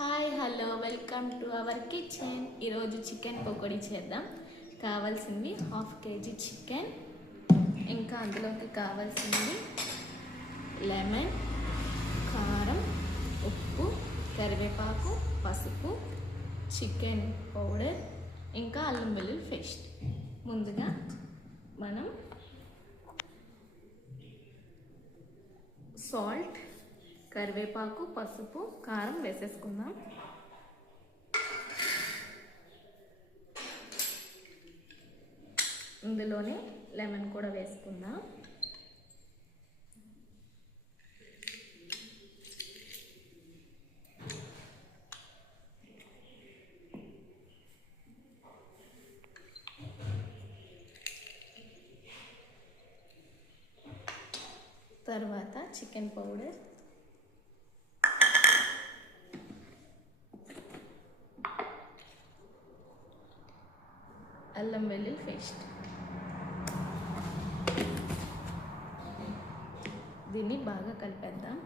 Hi hello welcome to our kitchen. ఈరోజు chicken pakodi చేద్దాం. కావాల్సింది హాఫ్ కేజీ చికెన్, ఇంకా అందులోకి కావాల్సింది లెమన్, కారం, ఉప్పు, కరివేపాకు, పసుపు, చికెన్ పౌడర్, ఇంకా అల్లం వెల్లుల్లి పేస్ట్. ముందుగా మనం సాల్ట్, కరివేపాకు, పసుపు, కారం వేసేసుకుందాం. ఇందులోనే లెమన్ కూడా వేసుకుందాం. తర్వాత చికెన్ పౌడర్, అల్లం వెల్లుల్లి పేస్ట్. దీన్ని బాగా కలిపేద్దాం.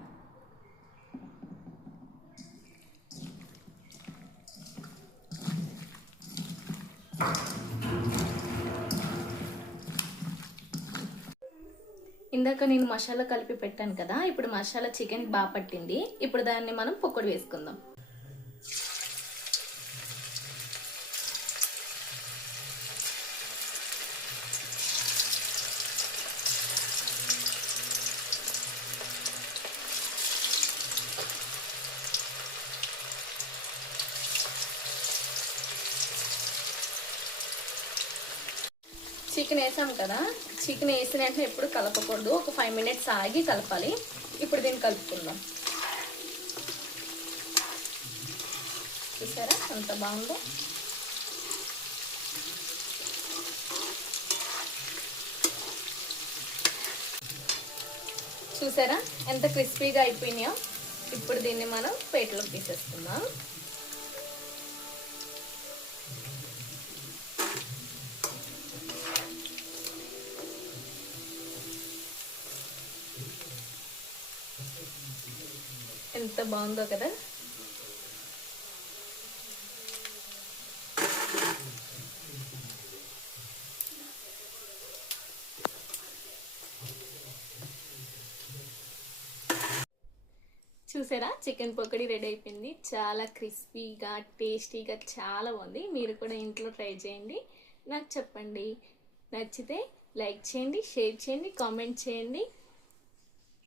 ఇందాక నేను మసాలా కలిపి పెట్టాను కదా, ఇప్పుడు మసాలా చికెన్ బాగా పట్టింది. ఇప్పుడు దాన్ని మనం పకోడీ వేసుకుందాం. చికెన్ వేసాం కదా, చికెన్ వేసిన వెంటనే ఎప్పుడు కలపకూడదు, ఒక 5 minutes ఆగి కలపాలి. ఇప్పుడు దీన్ని కలుపుకుందాం. చూసారా ఎంత బాగుందో. చూసారా ఎంత క్రిస్పీగా అయిపోయినాయో. ఇప్పుడు దీన్ని మనం ప్లేట్లోకి తీసేసుకుందాం. ఎంత బాగుందో కదా. చూసారా చికెన్ పకోడీ రెడీ అయిపోయింది. చాలా క్రిస్పీగా టేస్టీగా చాలా బాగుంది. మీరు కూడా ఇంట్లో ట్రై చేయండి, నాకు చెప్పండి. నచ్చితే లైక్ చేయండి, షేర్ చేయండి, కామెంట్ చేయండి.